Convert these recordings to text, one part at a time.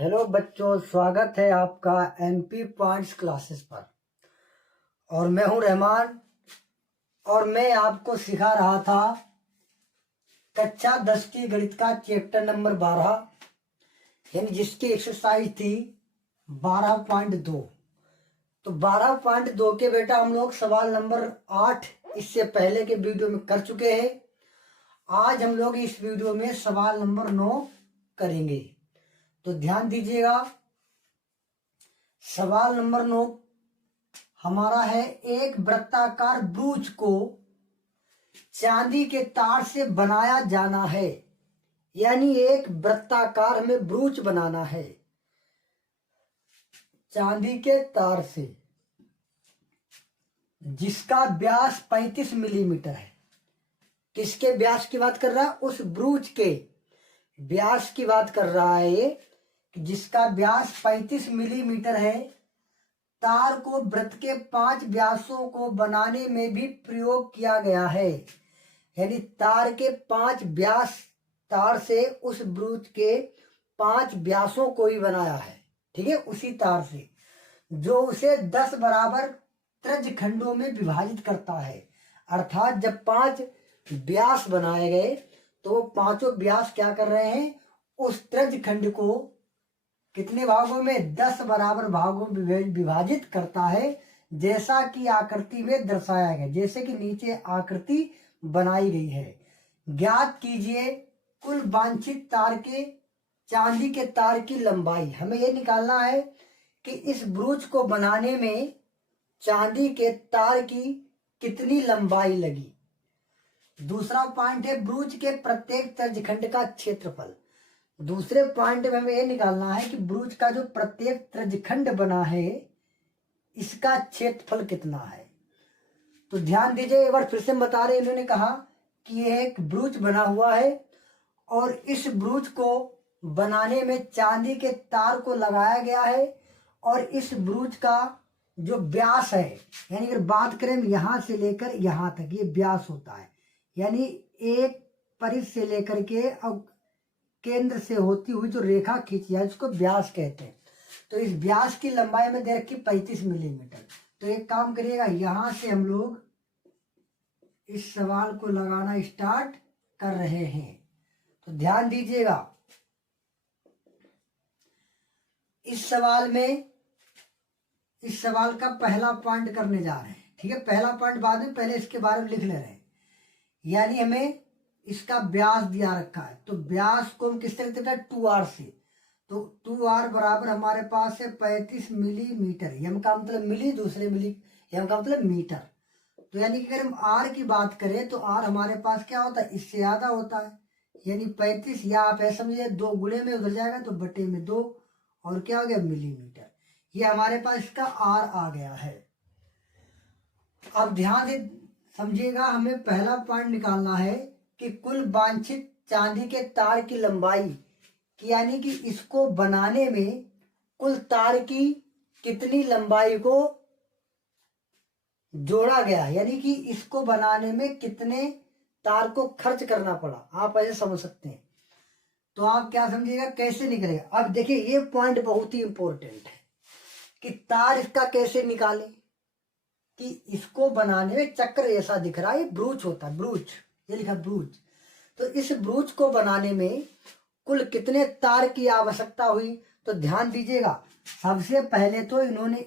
Hello बच्चों, स्वागत है आपका एमपी पॉइंट्स क्लासेस पर। और मैं हूं रहमान और मैं आपको सिखा रहा था कक्षा 10 की गणित का चैप्टर नंबर 12, यानी जिसकी एक्सरसाइज थी 12.2। तो 12.2 के बेटा हम लोग सवाल नंबर 8 इससे पहले के वीडियो में कर चुके हैं। आज हम लोग इस वीडियो में सवाल नंबर 9 करेंगे। तो ध्यान दीजिएगा, सवाल नंबर 9 हमारा है, एक वृत्ताकार ब्रूच को चांदी के तार से बनाया जाना है। यानी एक वृत्ताकार हमें ब्रूच बनाना है चांदी के तार से, जिसका व्यास 35 मिलीमीटर है। किसके व्यास की बात कर रहा है? उस ब्रूच के व्यास की बात कर रहा है, जिसका व्यास 35 मिलीमीटर है। तार को वृत्त के 5 व्यासों को बनाने में भी प्रयोग किया गया है। यानी तार के 5 व्यास, तार से उस ब्रूच के 5 व्यासों को ही बनाया है। ठीक है, उसी तार से, जो उसे 10 बराबर त्रिज्य खंडों में विभाजित करता है। अर्थात जब 5 व्यास बनाए गए तो पांचों व्यास क्या कर रहे हैं? उस त्रिज्य खंड को कितने भागों में? 10 बराबर भागों में विभाजित करता है, जैसा कि आकृति में दर्शाया गया, जैसे कि नीचे आकृति बनाई गई है। ज्ञात कीजिए कुल वांछित तार के, चांदी के तार की लंबाई। हमें यह निकालना है कि इस ब्रूच को बनाने में चांदी के तार की कितनी लंबाई लगी। दूसरा पॉइंट है ब्रूच के प्रत्येक त्रिज्यखंड का क्षेत्रफल। दूसरे पॉइंट में हमें यह निकालना है कि ब्रूच का जो प्रत्येक त्रिज्यखंड बना है, इसका क्षेत्रफल कितना है। तो ध्यान दीजिए, एक बार फिर से बता रहे, इन्होंने कहा कि यह एक ब्रूच बना हुआ है और इस ब्रूच को बनाने में चांदी के तार को लगाया गया है। और इस ब्रूच का जो व्यास है, यानी अगर बात करें यहां से लेकर यहां तक, ये व्यास होता है। यानी एक परिध से लेकर के अब केंद्र से होती हुई जो रेखा खींची है, उसको व्यास कहते हैं। तो इस व्यास की लंबाई में दे रखी 35 मिलीमीटर। तो एक काम करिएगा, यहां से हम लोग इस सवाल को लगाना स्टार्ट कर रहे हैं। तो ध्यान दीजिएगा, इस सवाल का पहला पॉइंट करने जा रहे हैं। ठीक है, पहला पॉइंट बाद में, पहले इसके बारे में लिख ले रहे हैं। यानी हमें इसका व्यास दिया रखा है, तो व्यास को हम किससे लिखते हैं? 2r से। तो 2r बराबर हमारे पास है 35 मिलीमीटर। यम का मतलब मिली, दूसरे मिली, यम का मतलब मीटर। तो यानी कि अगर हम r की बात करें तो r हमारे पास क्या होता है? इससे ज्यादा होता है। यानी 35, या आप ऐसा समझिए 2 गुणे में उधर जाएगा तो बटे में 2, और क्या हो गया? मिलीमीटर। ये हमारे पास इसका r आ गया है। अब ध्यान से समझिएगा, हमें पहला पॉइंट निकालना है कि कुल वांछित चांदी के तार की लंबाई की, यानी कि इसको बनाने में कुल तार की कितनी लंबाई को जोड़ा गया, यानी कि इसको बनाने में कितने तार को खर्च करना पड़ा। आप ऐसे समझ सकते हैं। तो आप क्या समझिएगा, कैसे निकलेगा। अब देखिए, ये पॉइंट बहुत ही इंपॉर्टेंट है कि तार इसका कैसे निकाले। कि इसको बनाने में चक्र ऐसा दिख रहा है, ये ब्रूच होता है, ब्रूच, ये लिखा ब्रूच। तो इस ब्रूच को बनाने में कुल कितने तार की आवश्यकता हुई। तो ध्यान दीजिएगा, सबसे पहले तो इन्होंने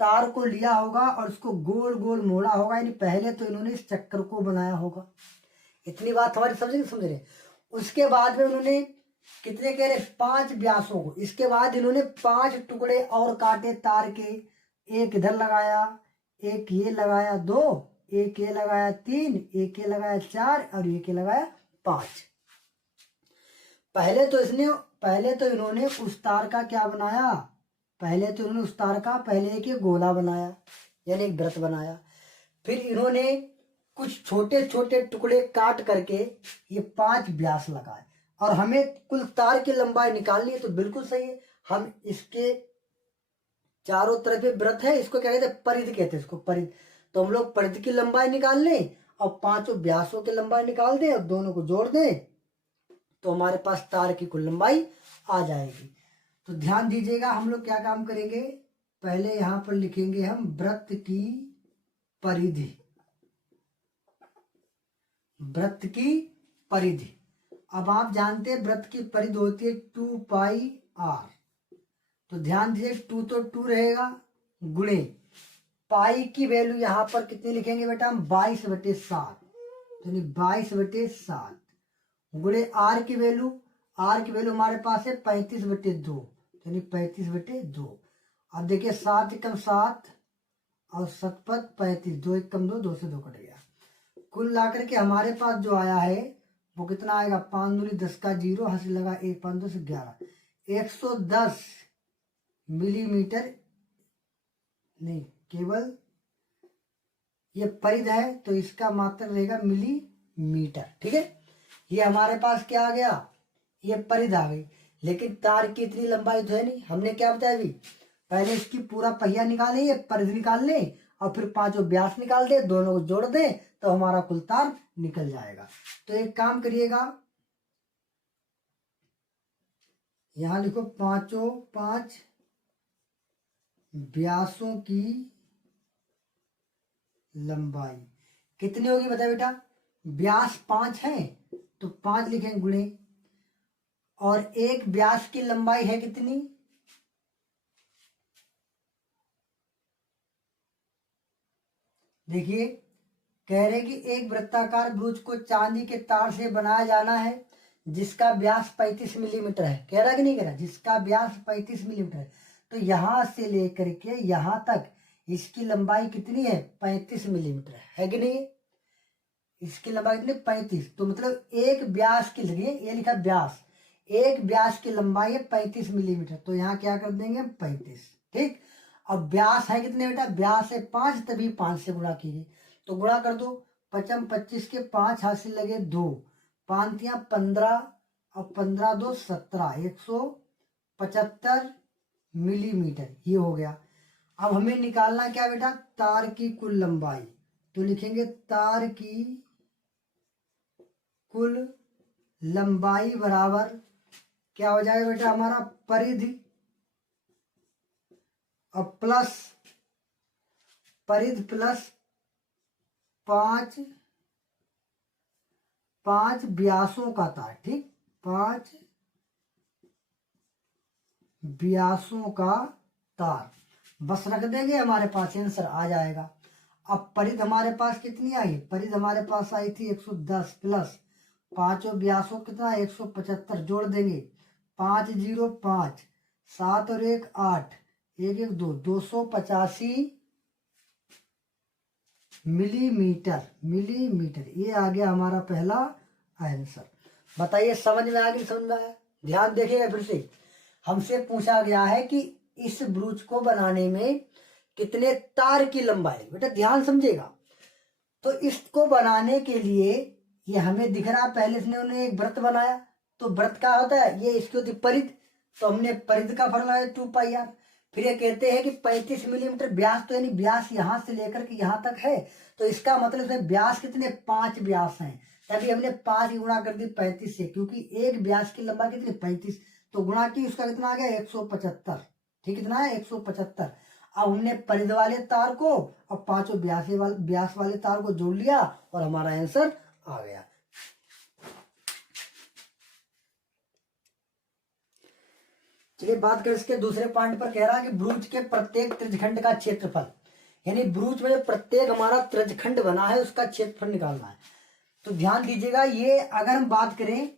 तार को लिया होगा और उसको गोल गोल मोड़ा होगा। यानी पहले तो इन्होंने इस चक्र को बनाया होगा। इतनी बात हमारी समझ रहे। उसके बाद में उन्होंने कितने कह रहे? 5 व्यासों को। इसके बाद इन्होंने 5 टुकड़े और काटे तार के। एक इधर लगाया, एक ये लगाया 2, एक ये लगाया 3, एक ये लगाया 4 और एक ये लगाया 5। पहले तो इन्होंने उस तार का क्या बनाया? पहले एक ये गोला बनाया, यानी एक वृत्त बनाया। फिर इन्होंने कुछ छोटे छोटे टुकड़े काट करके ये 5 व्यास लगाए। और हमें कुल तार की लंबाई निकालनी है। तो बिल्कुल सही है, हम इसके चारों तरफ ये वृत्त है, इसको क्या कहते हैं? परिध कहते हैं इसको, परिध। तो हम लोग परिध की लंबाई निकाल लें और 5 व्यासों की लंबाई निकाल दें और दोनों को जोड़ दें, तो हमारे पास तार की कुल लंबाई आ जाएगी। तो ध्यान दीजिएगा, हम लोग क्या काम करेंगे, पहले यहाँ पर लिखेंगे हम वृत्त की परिधि, वृत्त की परिधि। अब आप जानते हैं वृत्त की परिधि होती है 2πr। तो ध्यान दीजिए 2 तो 2 रहेगा, गुणे पाई की वैल्यू यहाँ पर कितनी लिखेंगे बेटा हम 22/7, यानी 22/7 गुणे आर की वैल्यू, आर की वैल्यू हमारे पास है 35/2, यानी 35/2। अब देखिए 7 एकम 7 और 7 35, 2 एकम 2, 2 से 2 कट गया। कुल मिलाकर के हमारे पास जो आया है वो कितना आएगा, 5 दूनी 10 का 0, हंसी लगा 1 5 2 11, 110 मिलीमीटर, नहीं केवल ये परिध है तो इसका मात्रक रहेगा मिलीमीटर। ठीक है, ये हमारे पास क्या आ गया, ये परिध आ गई। लेकिन तार की इतनी लंबाई तो है नहीं, हमने क्या बताया अभी, पहले इसकी पूरा पहिया निकाले, ये परिध निकाल ले और फिर पांचों व्यास निकाल दे, दोनों को जोड़ दे तो हमारा कुल तार निकल जाएगा। तो एक काम करिएगा, यहां लिखो 5 व्यासों की लंबाई कितनी होगी बताए बेटा, व्यास 5 है तो 5 लिखेंगे गुणे, और एक व्यास की लंबाई है कितनी, देखिए कह रहे कि एक वृत्ताकार ब्रूज को चांदी के तार से बनाया जाना है जिसका व्यास 35 मिलीमीटर है। कह रहा कि नहीं कह रहा, जिसका व्यास 35 मिलीमीटर है। तो यहां से लेकर के यहां तक इसकी लंबाई कितनी है, 35 मिलीमीटर है कि नहीं, इसकी लंबाई कितनी 35। तो मतलब एक व्यास की, ये लिखा व्यास, एक व्यास की लंबाई है 35 मिलीमीटर। तो यहाँ क्या कर देंगे 35। ठीक, अब व्यास है कितने बेटा, व्यास है 5, तभी 5 से गुणा कीजिए। तो गुणा कर दो, 5 25 के 5 हासिल लगे 2, 5 15 और 15 2 17, 175 मिलीमीटर ये हो गया। अब हमें निकालना क्या बेटा, तार की कुल लंबाई। तो लिखेंगे तार की कुल लंबाई बराबर क्या हो जाएगा बेटा हमारा, परिधि और प्लस परिधि प्लस 5 व्यासों का तार। ठीक, 5 व्यासों का तार बस रख देंगे, हमारे पास आंसर आ जाएगा। अब परिधि हमारे पास कितनी आई, परिधि हमारे पास आई थी 110 प्लस पांचों व्यासों कितना 175, जोड़ देंगे 5 0 5, 7 और 1 8, 1 1 2, 285 मिलीमीटर, मिलीमीटर ये आ गया हमारा पहला आंसर। बताइए समझ में आ गया, समझ में आया, ध्यान देखिएगा फिर से। हमसे पूछा गया है कि इस ब्रूच को बनाने में कितने तार की लंबाई, बेटा ध्यान समझेगा। तो इसको बनाने के लिए ये हमें दिख रहा, पहले इसने उन्हें एक वृत्त बनाया, तो वृत्त क्या होता है, ये इसकी होती परिध, तो हमने परिध का फॉर्मूला है 2πr। फिर ये कहते हैं कि 35 मिलीमीटर व्यास, तो यानी व्यास यहां से लेकर के यहां तक है, तो इसका मतलब इसमें व्यास कितने 5 व्यास हैं, तभी हमने 5 गुणा कर दी 35 से, क्योंकि एक व्यास की लंबाई कितनी 35, तो गुणा की उसका कितना आ गया 175। ठीक, कितना है 175। अब हमने परिध वाले तार को और पांचों व्यास वाले तार को जोड़ लिया और हमारा आंसर आ गया। चलिए बात करें इसके दूसरे पॉइंट पर। कह रहा है कि ब्रूज के प्रत्येक त्रिज्यखंड का क्षेत्रफल, यानी ब्रूज में प्रत्येक हमारा त्रिज्यखंड बना है उसका क्षेत्रफल निकालना है। तो ध्यान दीजिएगा, ये अगर हम बात करें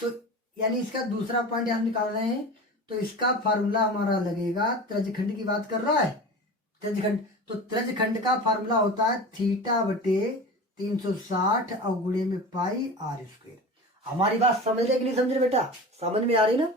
तो यानी इसका दूसरा पॉइंट हम निकाल रहे हैं, तो इसका फार्मूला हमारा लगेगा, त्रिज्यखंड की बात कर रहा है, त्रिज्यखंड, तो त्रिज्यखंड का फार्मूला होता है थीटा बटे 360 और गुणे में पाई r स्क्वायर। हमारी बात समझ रहे कि नहीं समझ रहे बेटा, समझ में आ रही ना,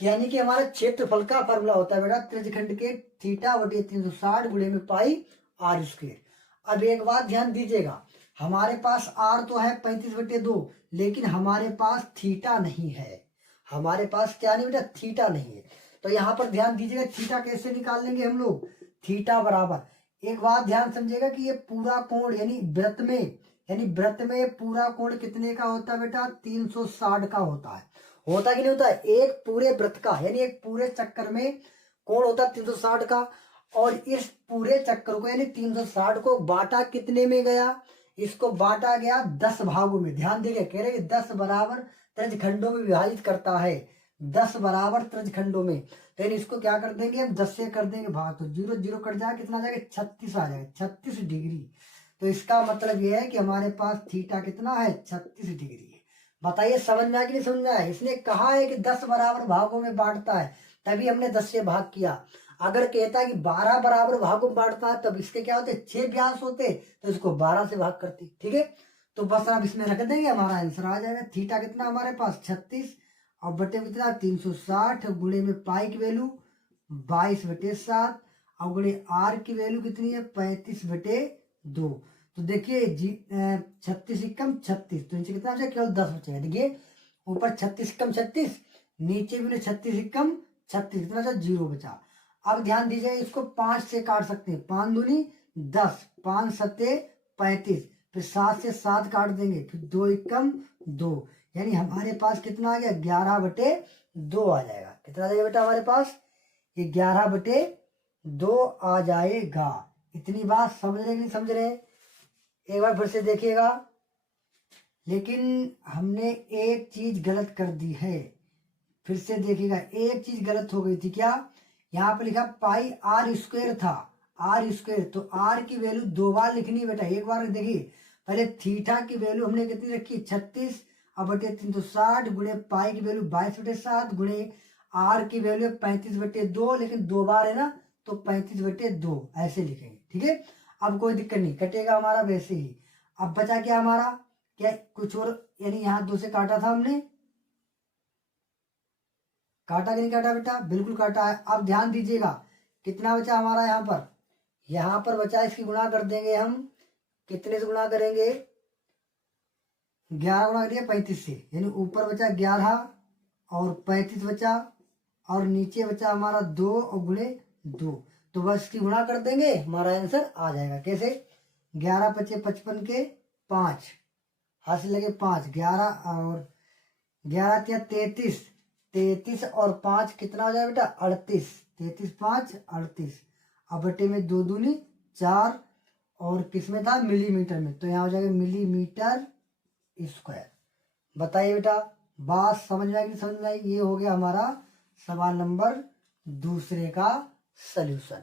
यानी कि हमारा क्षेत्रफल का फार्मूला होता है बेटा त्रिज्यखंड के थीटा बटे 360 गुणे में पाई r स्क्वायर। अब एक बात ध्यान दीजिएगा, हमारे पास r तो है 35/2, लेकिन हमारे पास थीटा नहीं है, हमारे पास क्या नहीं बेटा, थीटा नहीं है। तो यहाँ पर ध्यान दीजिएगा, थीटा कैसे निकाल लेंगे हम लोग, थीटा बराबर, एक बात ध्यान समझिएगा कि ये पूरा कोण यानी वृत्त में पूरा कोण कितने का होता है बेटा, 360 का होता है, होता कि नहीं होता, एक पूरे वृत्त का यानी एक पूरे चक्कर में कोण होता 360 का, और इस पूरे चक्कर को यानी 360 को बांटा कितने में गया, इसको बांटा गया 10 भागों में। ध्यान देंगे, कह रहे कि 10 बराबर त्रिज्यखंडों में विभाजित करता है, 10 बराबर त्रिज्यखंडों में। तो यानी इसको क्या कर देंगे हम, 10 से कर देंगे भाग, तो 0 0 कट जाएगा, कितना आ जाएगा 36 आ जाएगा, 36 डिग्री। तो इसका मतलब यह है कि हमारे पास थीटा कितना है, 36 डिग्री है। बताइए समझ में आया कि नहीं समझ में आया। इसने कहा है कि 10 बराबर भागों में बांटता है, तभी हमने 10 से भाग किया। अगर कहता है कि 12 बराबर भागों में बांटता है, तब इसके क्या होते, 6 व्यास होते, तो इसको 12 से भाग करते। ठीक है, तो बस आप इसमें रख देंगे, हमारा आंसर आ जाएगा। थीटा कितना हमारे पास 36 और बटे में कितना 360, गुणे में पाई की वैल्यू 22/7 और गुणे आर की वैल्यू कितनी है 35/2। तो देखिए 36 कम 36, तो नीचे कितना बचा, केवल 10 बचेगा। देखिए ऊपर 36 कम 36, नीचे भी 36 कम 36, कितना बचा 0 बचा। अब ध्यान दीजिए, इसको 5 से काट सकते हैं, 5 दूनी 10, 5 सत्ते 35, फिर 7 से 7 काट देंगे, फिर 2 एकम 2, यानी हमारे पास कितना आ गया 11/2 आ जाएगा। कितना आ जाएगा बेटा हमारे पास, ये 11/2 आ जाएगा। इतनी बात समझ रहे कि नहीं समझ रहे, एक बार फिर से देखिएगा। लेकिन हमने एक चीज गलत कर दी है, फिर से देखिएगा, एक चीज गलत हो गई थी। क्या, यहाँ पे लिखा पाई आर स्क्वायर था, आर स्क्वायर, तो आर की वैल्यू 2 बार लिखनी बेटा, एक बार देखिए। पहले थीटा की वैल्यू हमने कितनी रखी 36 और बटे 360 गुणे पाई की वैल्यू 22/7 गुणे आर की वैल्यू 35/2, लेकिन 2 बार है ना, तो 35/2 ऐसे लिखेंगे। ठीक है, अब कोई दिक्कत नहीं, कटेगा हमारा वैसे ही। अब बचा क्या हमारा, क्या कुछ और, यानी यहाँ 2 से काटा था हमने, काटा कि नहीं काटा बेटा, बिल्कुल काटा है। अब ध्यान दीजिएगा कितना बचा हमारा, यहाँ पर बचा, इसकी गुणा कर देंगे हम, कितने से गुणा करेंगे, 11 गुणा करिए 35 से, यानी ऊपर बचा 11 और 35 बचा, और नीचे बचा हमारा 2 और गुणे 2, तो बस इसकी गुणा कर देंगे, हमारा आंसर आ जाएगा। कैसे, 11 × 5 = 55 के 5, हाथ से लगे 5, 11 और 11 × 33, 33 और 5 कितना हो जाएगा बेटा 38, 33 5 38, अब बटे में 2 दूनी 4, और किस में था मिलीमीटर में, तो यहाँ हो जाएगा मिलीमीटर स्क्वायर। बताइए बेटा बात समझ में आई कि समझ में आई। ये हो गया हमारा सवाल नंबर 2 का सल्यूशन।